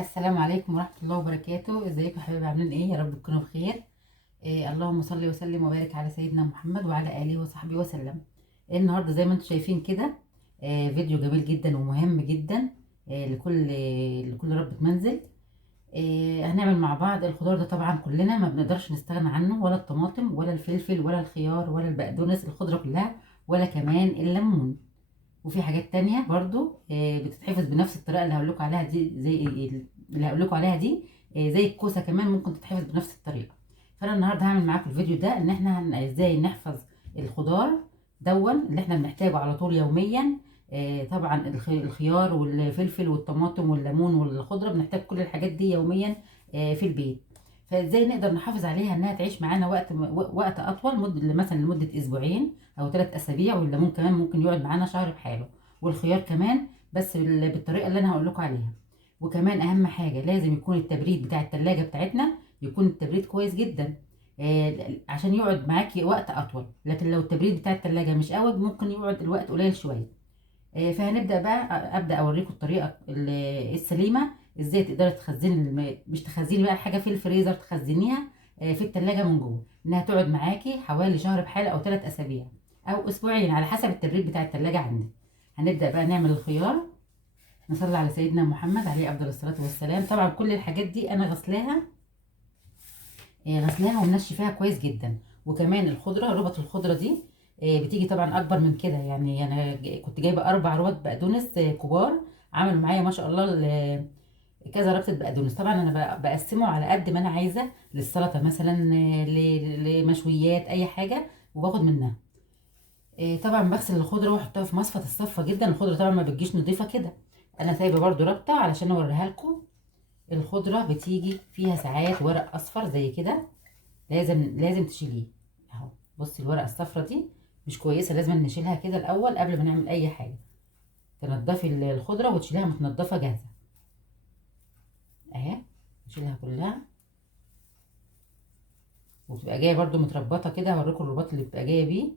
السلام عليكم ورحمة الله وبركاته. ازيكم يا حبايبي؟ عاملين ايه؟ يا رب تكونوا بخير. اللهم صل وسلم وبارك على سيدنا محمد وعلى آله وصحبه وسلم. النهارده زي ما انتم شايفين كده فيديو جميل جدا ومهم جدا لكل ربة منزل. هنعمل مع بعض الخضار ده. طبعا كلنا ما بنقدرش نستغنى عنه، ولا الطماطم ولا الفلفل ولا الخيار ولا البقدونس، الخضرة كلها، ولا كمان الليمون. وفي حاجات تانية برضو بتتحفظ بنفس الطريقة اللي هقولكوا عليها دي، زي اللي هقولكوا عليها دي. زي الكوسة كمان ممكن تتحفظ بنفس الطريقة. فأنا النهاردة هعمل معاكم الفيديو ده إن احنا ازاي نحفظ الخضار دون اللي احنا بنحتاجه على طول يوميا. طبعا الخيار والفلفل والطماطم والليمون والخضرة بنحتاج كل الحاجات دي يوميا في البيت. فازاي نقدر نحافظ عليها انها تعيش معانا وقت اطول، مثلا لمدة اسبوعين او 3 اسابيع. والليمون كمان ممكن يقعد معانا شهر بحاله، والخيار كمان، بس بالطريقه اللي انا هقول لكم عليها. وكمان اهم حاجه لازم يكون التبريد بتاع التلاجة بتاعتنا يكون التبريد كويس جدا عشان يقعد معاكي وقت اطول. لكن لو التبريد بتاع التلاجة مش قوي ممكن يقعد الوقت قليل شويه. فهنبدا بقى، ابدا اوريكم الطريقه السليمه ازاي تقدري تخزني مش تخزني بقى الحاجه في الفريزر، تخزنيها في التلاجة من جوه، انها تقعد معاكي حوالي شهر بحاله او 3 اسابيع او اسبوعين على حسب التبريد بتاع التلاجة عندك. هنبدا بقى نعمل الخيار. نصلي على سيدنا محمد عليه افضل الصلاه والسلام. طبعا كل الحاجات دي انا غسلاها ومنشفاها كويس جدا. وكمان الخضره، ربط الخضره دي بتيجي طبعا اكبر من كده. يعني انا كنت جايبه 4 ربط بقدونس كبار، عملوا معايا ما شاء الله كذا ربطه بقدونس. طبعا انا بقسمه على قد ما انا عايزه، للسلطه مثلا، لمشويات، اي حاجه، وباخد منها. طبعا بغسل الخضره واحطها في مصفى تصفى جدا. الخضره طبعا ما بتجيش نضيفه كده، انا سايبه برضو رابطه علشان اوريها لكم. الخضره بتيجي فيها ساعات ورق اصفر زي كده، لازم تشيليه اهو. بصي الورقه الصفرا دي مش كويسه، لازم نشيلها كده الاول قبل ما نعمل اي حاجه. تنضفي الخضره وتشيليها متنضفه جاهزه اهي. نشيلها كلها، وبتبقى جايه برضو متربطه كده. هوريكم الرباط اللي بتبقى جايه بيه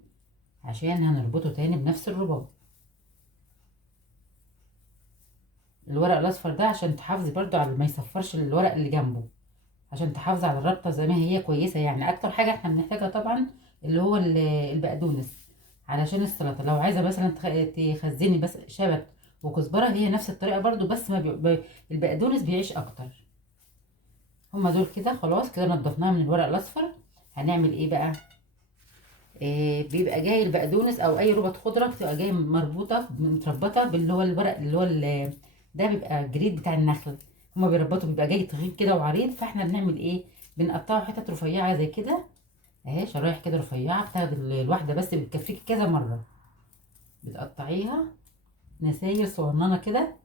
عشان هنربطه تاني بنفس الرباط. الورق الاصفر ده عشان تحافظي برضو على ما يصفرش الورق اللي جنبه، عشان تحافظي على الربطه زي ما هي كويسه. يعني اكتر حاجه احنا بنحتاجها طبعا اللي هو البقدونس علشان السلطه. لو عايزه مثلا تخزني بس شبت وكزبره، هي نفس الطريقه برضو، بس ما البقدونس بيعيش اكتر. هما دول كده خلاص، كده نضفناها من الورق الاصفر. هنعمل ايه بقى؟ بيبقى جاي البقدونس او اي ربط خضره بتبقى جايه مربوطه متربطه باللي هو الورق اللي هو ده بيبقى جريد بتاع النخل. هما بيربطوا، بيبقى جاي تخين كده وعريض. فاحنا بنعمل ايه؟ بنقطعه حتت رفيعه زي كده اهي، شرايح كده رفيعه. بتاخد الواحده بس بتكفيك كذا مره، بتقطعيها نساير صغننه كده.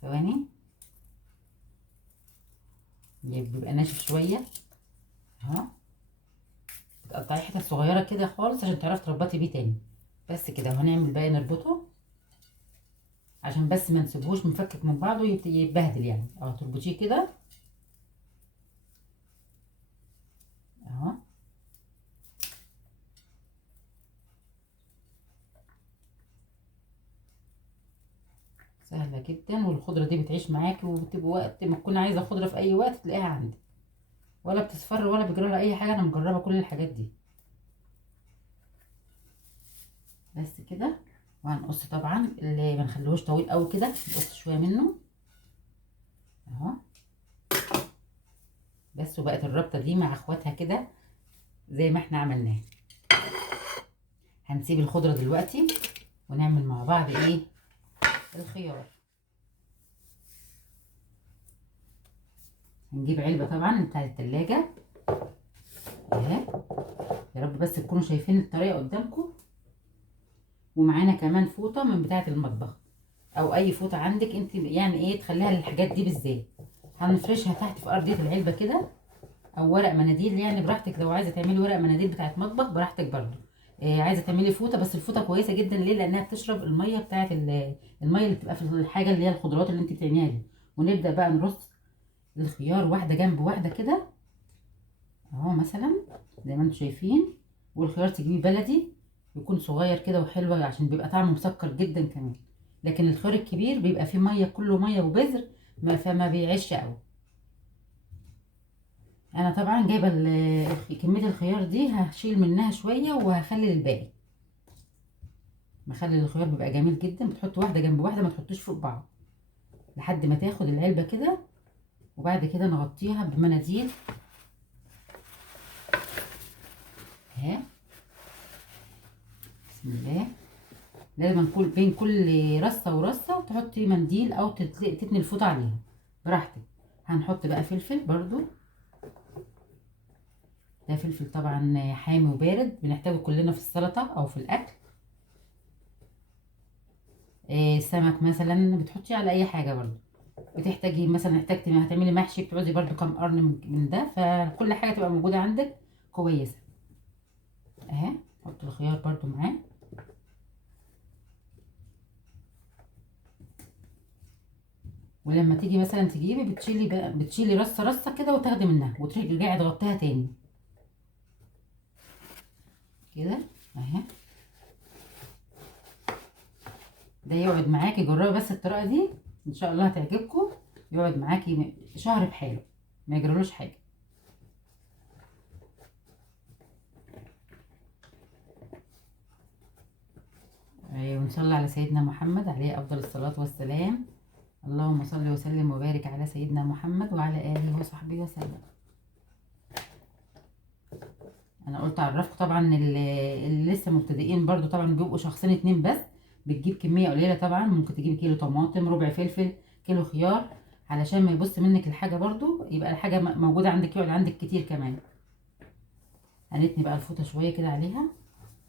ثواني، بيبقى ناشف شويه اهو. بتقطعيه حتت صغيره كده خالص عشان تعرفي تربطي بيه تاني. بس كده. وهنعمل بقى نربطه عشان بس ما نسيبهوش مفكك من بعضه يتبهدل يعني. اه تربطيه كده اهو. سهله جدا، والخضره دي بتعيش معاكي، وبتبقى وقت ما تكون عايزه خضره في اي وقت تلاقيها عندك، ولا بتصفر ولا بيجرى لها اي حاجه. انا مجربه كل الحاجات دي. بس كده. وهنقص طبعا اللي ما نخليهوش طويل قوي كده، نقص شويه منه اهو. بس وبقت الربطه دي مع اخواتها كده زي ما احنا عملناها. هنسيب الخضره دلوقتي ونعمل مع بعض ايه؟ الخيار. هنجيب علبه طبعا بتاعه التلاجة اهي. يا رب بس تكونوا شايفين الطريقه قدامكم. ومعانا كمان فوطه من بتاعه المطبخ، او اي فوطه عندك انت، يعني ايه تخليها للحاجات دي بالذات. هنفرشها تحت في ارضيه العلبه كده، او ورق مناديل يعني براحتك. لو عايزه تعملي ورق مناديل بتاعه مطبخ براحتك برضو. عايزه تعملي فوطه، بس الفوطه كويسه جدا ليه؟ لانها بتشرب الميه بتاعه الميه اللي بتبقى في الحاجه اللي هي الخضروات اللي انت بتعمليها دي. ونبدا بقى نرص الخيار واحده جنب واحده كده اهو، مثلا زي ما انتم شايفين. والخيار تجيبيه بلدي يكون صغير كده وحلو، عشان بيبقى طعمه مسكر جدا كمان. لكن الخيار الكبير بيبقى فيه ميه، كله ميه وبذر، فما بيعيش قوي. انا طبعا جايبه كميه الخيار دي، هشيل منها شويه وهخلي الباقي. مخلل الخيار بيبقى جميل جدا، بتحط واحده جنب واحده، ما تحطوش فوق بعض لحد ما تاخد العلبه كده. وبعد كده نغطيها بمناديل اهي. بسم الله. لازم بين كل رصه ورصه تحطي منديل او تتني الفوطه عليها براحتك. هنحط بقى فلفل برضو، ده فلفل طبعا حامي وبارد، بنحتاجه كلنا في السلطه او في الاكل. سمك مثلا بتحطيه على اي حاجه برضو. بتحتاجي مثلا احتاجتي ما هتعملي محشي، بتعوزي برضو كام قرن من ده، فكل حاجه تبقى موجوده عندك كويسه اهي. حط الخيار برضو معاه. ولما تيجي مثلا تجيبي بتشيلي بقى، بتشيلي رصه رصه كده وتاخدي منها وترجعي تغطيها تاني كده اهي. ده يقعد معاكي، جربي بس الطريقه دي ان شاء الله هتعجبكم. يقعد معاكي شهر بحاله، ما يجرالوش حاجه. ونصلي على سيدنا محمد عليه افضل الصلاه والسلام. اللهم صل وسلم وبارك على سيدنا محمد وعلى اله وصحبه وسلم. انا قلت اعرفكم طبعا اللي لسه مبتدئين برضو طبعا بيبقوا شخصين اتنين بس. بتجيب كميه قليله طبعا، ممكن تجيبي كيلو طماطم، ربع فلفل، كيلو خيار، علشان ما يبص منك الحاجه برضو، يبقى الحاجه موجوده عندك، يقعد عندك كتير كمان. هنتني بقى الفوطه شويه كده عليها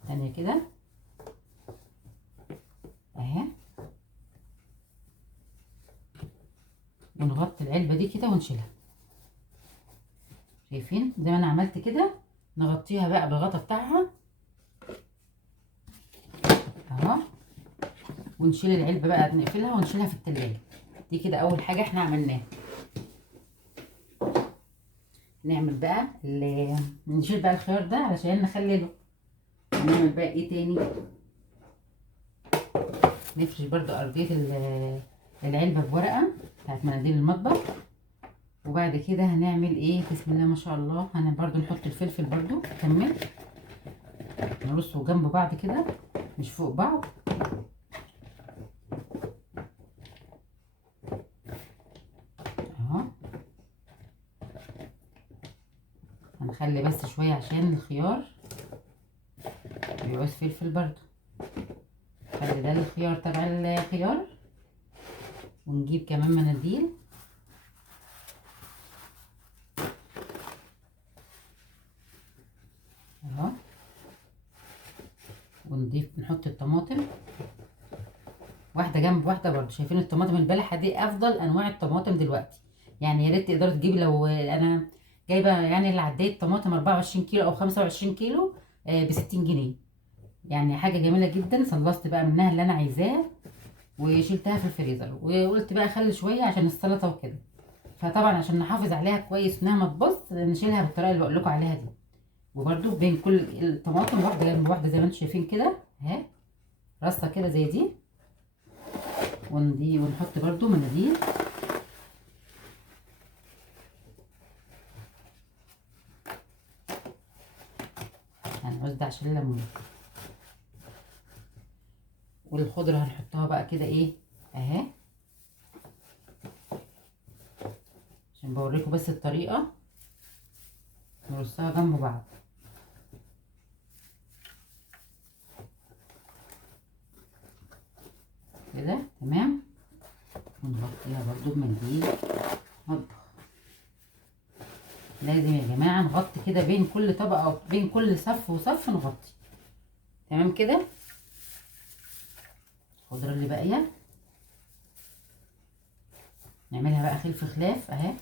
ثانيه كده اهي. ونغطي العلبه دي كده ونشيلها. شايفين زي ما انا عملت كده؟ نغطيها بقى بالغطا بتاعها اهو. ونشيل العلبه بقى، نقفلها ونشيلها في التلاجة. دي كده اول حاجه احنا عملناها. نعمل بقى نشيل بقى الخيار ده علشان نخلله. نعمل بقى ايه تاني؟ نفرش برضو ارضيه العلبه بورقه بتاعت مناديل المطبخ. وبعد كده هنعمل ايه؟ بسم الله ما شاء الله. برضو نحط الفلفل برضو كمل، نرصه جنب بعض كده مش فوق بعض اهو. هنخلي بس شويه عشان الخيار بيعوز فلفل برضو. خلي ده الخيار تبع الخيار. ونجيب كمان مناديل اهو. نحط الطماطم واحده جنب واحده برضو. شايفين الطماطم البلحه دي افضل انواع الطماطم دلوقتي، يعني يا ريت تقدروا تجيبي. لو انا جايبه يعني اللي عديت طماطم 24 كيلو او 25 كيلو ب 60 جنيه، يعني حاجه جميله جدا. خلصت بقى منها اللي انا عايزاه وشيلتها في الفريزر، وقلت بقى اخلي شويه عشان السلطه وكده. فطبعا عشان نحافظ عليها كويس انها ما تبص، نشيلها بالطريقه اللي بقول لكم عليها دي. وبرده بين كل الطماطم واحده جنب واحده زي ما انتم شايفين كده اهي، رصه كده زي دي. ونحط برده مناديل هنعوز ده عشان الليمون. والخضره هنحطها بقى كده ايه اهي، عشان بوريكم بس الطريقه. نرصها جنب بعض كده تمام. ونغطيها برضو بمنديل مطبخ. لازم يا جماعه نغطي كده بين كل طبقه او بين كل صف وصف نغطي تمام كده. الخضره اللي باقيه نعملها بقى خلف خلاف اهي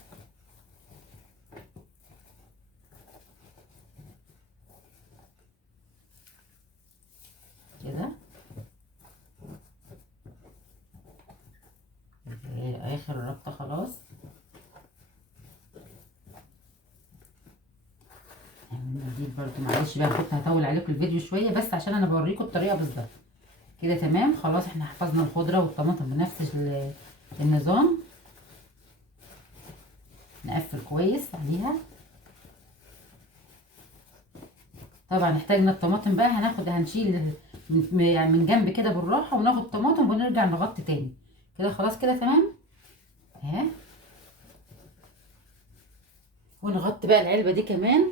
كده. اخر ربطه خلاص. دي برضو معلش بقى كنت هطول عليكم الفيديو شويه، بس عشان انا بوريكم الطريقه بالظبط كده تمام. خلاص احنا حفظنا الخضره والطماطم بنفس النظام. نقفل كويس عليها. طبعا احتاجنا الطماطم بقى هنشيل يعني من جنب كده بالراحه وناخد طماطم ونرجع نغطي تاني كده. خلاص كده تمام اهي. ونغطي بقى العلبه دي كمان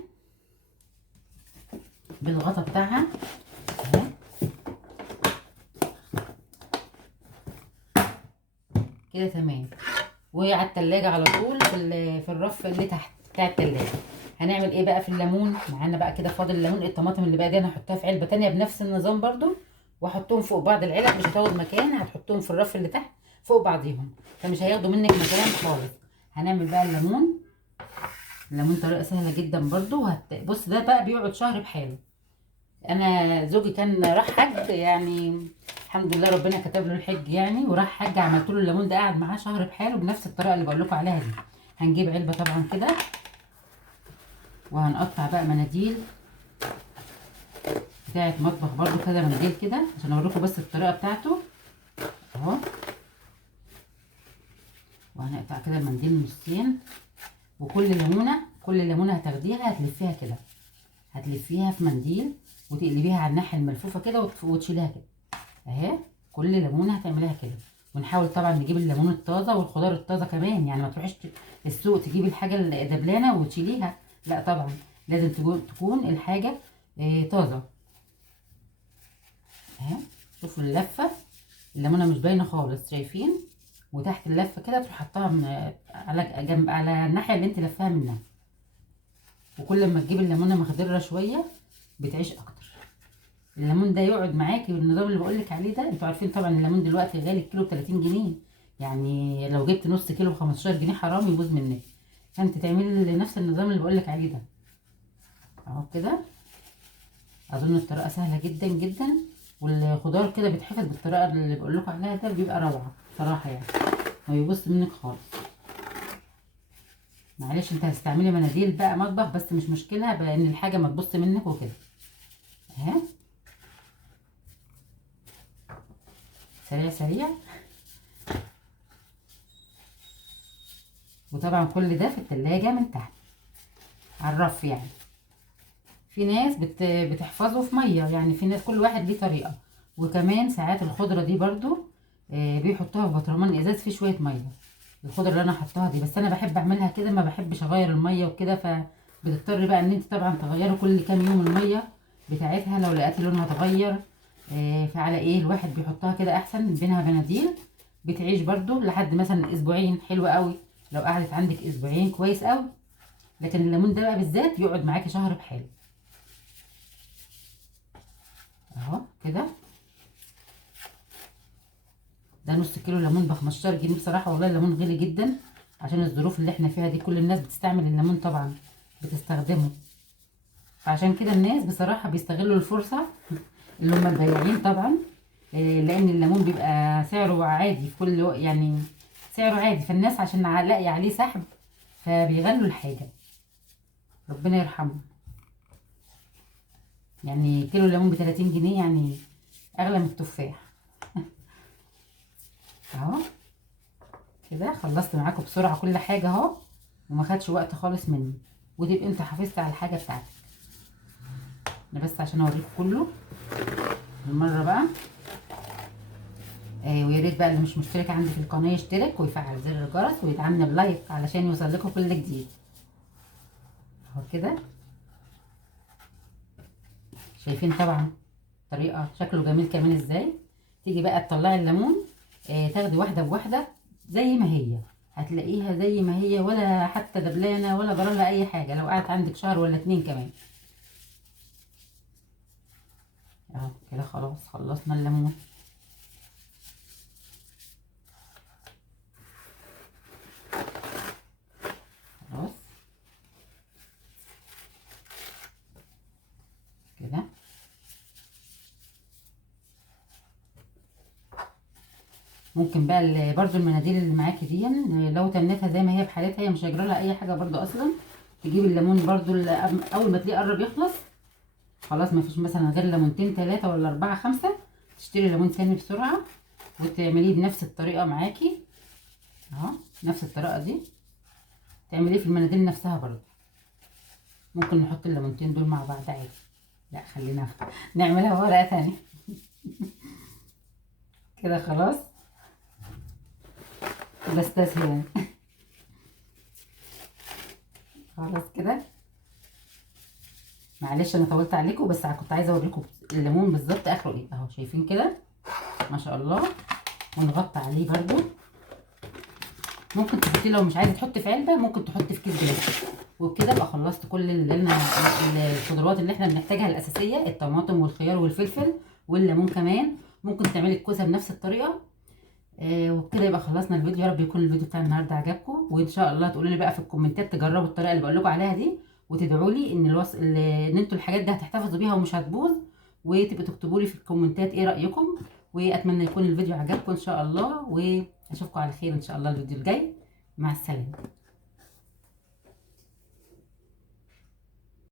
بالغطا بتاعها اهي كده تمام. وعلى التلاجة على طول في الرف اللي تحت بتاع التلاجة. هنعمل ايه بقى في الليمون؟ معانا بقى كده فاضل الليمون. الطماطم اللي بقى دي انا هحطها في علبه تانية بنفس النظام برضو، واحطهم فوق بعض. العلب مش هتاخد مكان، هتحطهم في الرف اللي تحت فوق بعضيهم، فمش هياخدوا منك مكان خالص. هنعمل بقى الليمون. الليمون طريقه سهله جدا برضو. بص ده بقى بيقعد شهر بحاله. انا زوجي كان راح حج يعني، الحمد لله ربنا كتب له الحج يعني، وراح حج عملت له الليمون ده قعد معاه شهر بحاله بنفس الطريقه اللي بقول لكم عليها دي. هنجيب علبه طبعا كده، وهنقطع بقى مناديل بتاعه مطبخ برضو كده، منديل كده عشان اوريكم بس الطريقه بتاعته اهو. وهنقطع كده المنديل نصين. وكل ليمونه هتاخديها هتلفيها كده، هتلفيها في منديل وتقلبيها على الناحيه الملفوفه كده وتشيليها كده اهي. كل ليمونه هتعمليها كده. ونحاول طبعا نجيب الليمون الطازه والخضار الطازه كمان، يعني ما تروحيش السوق تجيبي الحاجه الدبلانه وتشيليها، لا طبعا لازم تكون الحاجه طازه اهي. شوفوا اللفه، الليمونه مش باينه خالص شايفين؟ وتحت اللفه كده تروح حطها على جنب على الناحيه اللي انت لفاها منها. وكل ما تجيب الليمونه مخضره شويه بتعيش اكتر. الليمون ده يقعد معاكي بالنظام اللي بقولك عليه ده. انتوا عارفين طبعا الليمون دلوقتي غالي، الكيلو ب 30 جنيه، يعني لو جبت نص كيلو ب 15 جنيه حرام يبوظ منك. فانت تعملي نفس النظام اللي بقولك عليه ده اهو كده. اظن الطريقه سهله جدا جدا، والخضار كده بيتحفظ بالطريقه اللي بقولكوا عليها ده، بيبقى روعه صراحه يعني، ما بيبص منك خالص. معلش انت هتستعملي مناديل بقى مطبخ بس مش مشكله، بان الحاجه ما تبص منك وكده اهي. سريع سريع. وطبعا كل ده في التلاجة من تحت على الرف يعني. في ناس بتحفظه في ميه يعني، في ناس كل واحد ليه طريقه. وكمان ساعات الخضره دي برضو بيحطوها في برطمان ازاز فيه شويه ميه. الخضره اللي انا حطاها دي بس انا بحب اعملها كده، ما بحبش اغير الميه وكده، فبتضطري بقى ان انت طبعا تغيري كل كام يوم الميه بتاعتها لو لقيتي لونها اتغير. فعلى ايه الواحد بيحطها كده احسن بينها بناديل، بتعيش برضو لحد مثلا اسبوعين. حلوه قوي لو قعدت عندك اسبوعين كويس قوي. لكن الليمون ده بقى بالذات يقعد معاكي شهر بحاله اهو كده. ده نص كيلو ليمون ب 15 جنيه. بصراحه والله الليمون غالي جدا عشان الظروف اللي احنا فيها دي، كل الناس بتستعمل الليمون طبعا بتستخدمه. فعشان كده الناس بصراحه بيستغلوا الفرصه اللي هم البياعين طبعا، لان الليمون بيبقى سعره عادي في كل يعني سعره عادي، فالناس عشان لاقي عليه سحب فبيغلوا الحاجه. ربنا يرحمه. يعني كيلو الليمون ب 30 جنيه، يعني اغلى من التفاح اهو كده. خلصت معاكم بسرعه كل حاجه اهو، وما خدش وقت خالص مني، وتبقى انت حافظت على الحاجه بتاعتك. انا بس عشان اوريكم كله بالمره بقى. ويا ريت بقى اللي مش مشترك عندي في القناه يشترك ويفعل زر الجرس ويدعمنا بلايك علشان يوصل لكم كل جديد اهو كده. شايفين طبعا طريقه شكله جميل كمان ازاي. تيجي بقى تطلعي الليمون، تاخدي واحده بواحده زي ما هي، هتلاقيها زي ما هي، ولا حتى دبلانه ولا جرالها اي حاجه لو قعدت عندك شهر ولا 2 كمان اهو كده. خلاص خلصنا الليمون. خلاص كده. ممكن بقى برضو المناديل اللي معاكي دي لو تنتها زي ما هي بحالتها، هي مش هيجرى لها اي حاجه برضو اصلا. تجيب الليمون برضو اول ما تلاقيه قرب يخلص خلاص، ما فيش مثلا غير ليمونتين 3 ولا 4 5، تشتري ليمون تاني بسرعه وتعمليه بنفس الطريقه معاكي اهو، نفس الطريقه دي تعمليه في المناديل نفسها برضه. ممكن نحط الليمونتين دول مع بعض عادي. لا خلينا نعملها ورقه تانية. كده خلاص. بستسهل. خلاص كده. معلش انا طولت عليكم، بس كنت عايزه اوريكم الليمون بالظبط اخره ايه. اهو شايفين كده ما شاء الله. ونغطي عليه برده. ممكن تحطيه لو مش عايزه تحطي في علبه، ممكن تحطي في كيس جلاس. وبكده ابقى خلصت كل الخضروات اللي احنا بنحتاجها الاساسيه، الطماطم والخيار والفلفل والليمون كمان. ممكن تعملي الكوسه بنفس الطريقه. وبكده يبقى خلصنا الفيديو. يا رب يكون الفيديو بتاع النهارده عجبكم، وان شاء الله تقولوا لي بقى في الكومنتات تجربوا الطريقه اللي بقول لكم عليها دي، وتدعوا لي ان انتوا الحاجات دي هتحتفظوا بيها ومش هتبوظ. وتبقوا تكتبوا لي في الكومنتات ايه رايكم. واتمنى يكون الفيديو عجبكم ان شاء الله، واشوفكم على خير ان شاء الله الفيديو الجاي. مع السلامه.